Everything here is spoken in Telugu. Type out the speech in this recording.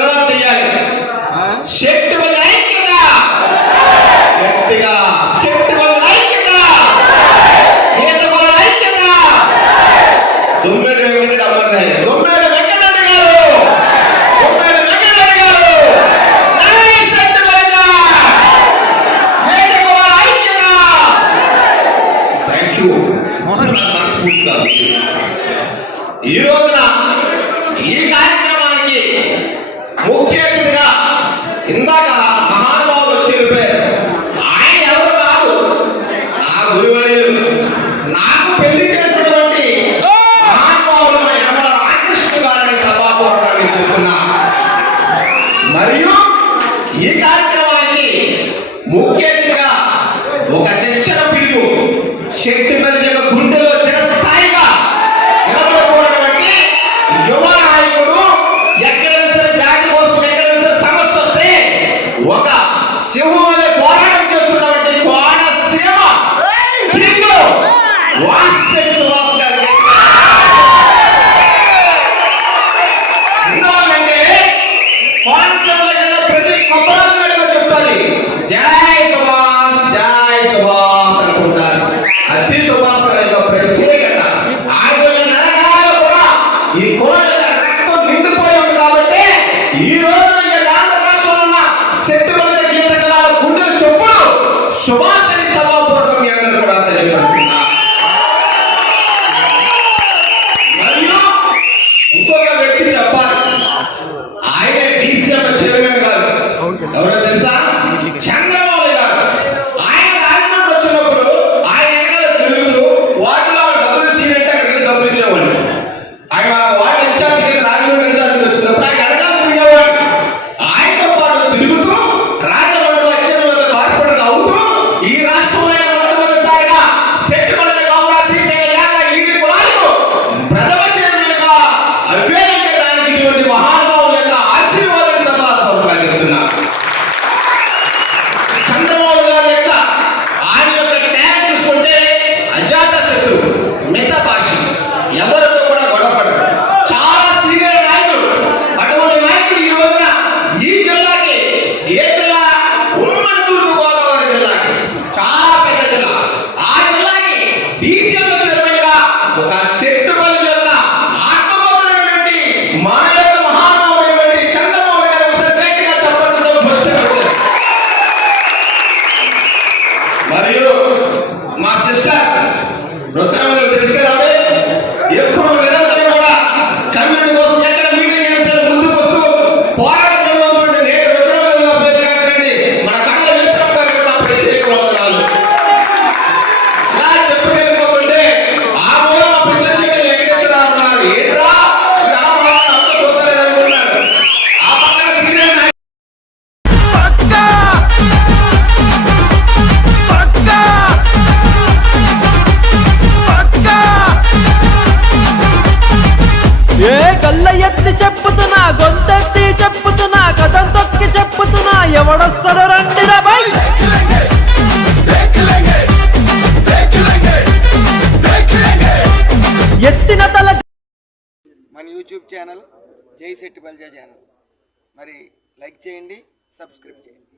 విడుదల చెయ్యాలి. శక్తి వల్ల ఐక్యత. శక్తి వల్ల ఐక్యత. వల్ల ఐక్యత. దుమ్మెడు అమ్మన్నాయి దుమ్మెడు గారు. దుమ్మెడు గారు. శక్తి వల్ల. థ్యాంక్ యూ మోహన్ ఈ రోజున ఈ కార్యక్రమం ముఖ్యంగా అతిథిగా ఇందాక మహానుభావులు వచ్చి ఆయన ఎవరు కాదు? నా గురువరీయులు నాకు పెళ్ళి చేసినటువంటి మహానుభావులు మా యనమల గారిని సభాపూర్వకంగా చెప్తున్నా. మరియు ఈ కార్యక్రమానికి ముఖ్య ఒక చర్చల పిలుపు. శక్తి పెరిగే ఈ రోజు ఆంధ్ర రాష్ట్రంలో ఉన్న శక్తివంత గీత గుండెలు చెప్పుడు శుభాశని సభాపూర్వకం ఎవరు కూడా తెలియదు ಬೀಜದ ಪ್ರಕಾಶೆ ఎత్తిన తల మన YouTube channel Jai Shetty Balija channel. మరి లైక్ చేయండి సబ్స్క్రైబ్ చేయండి.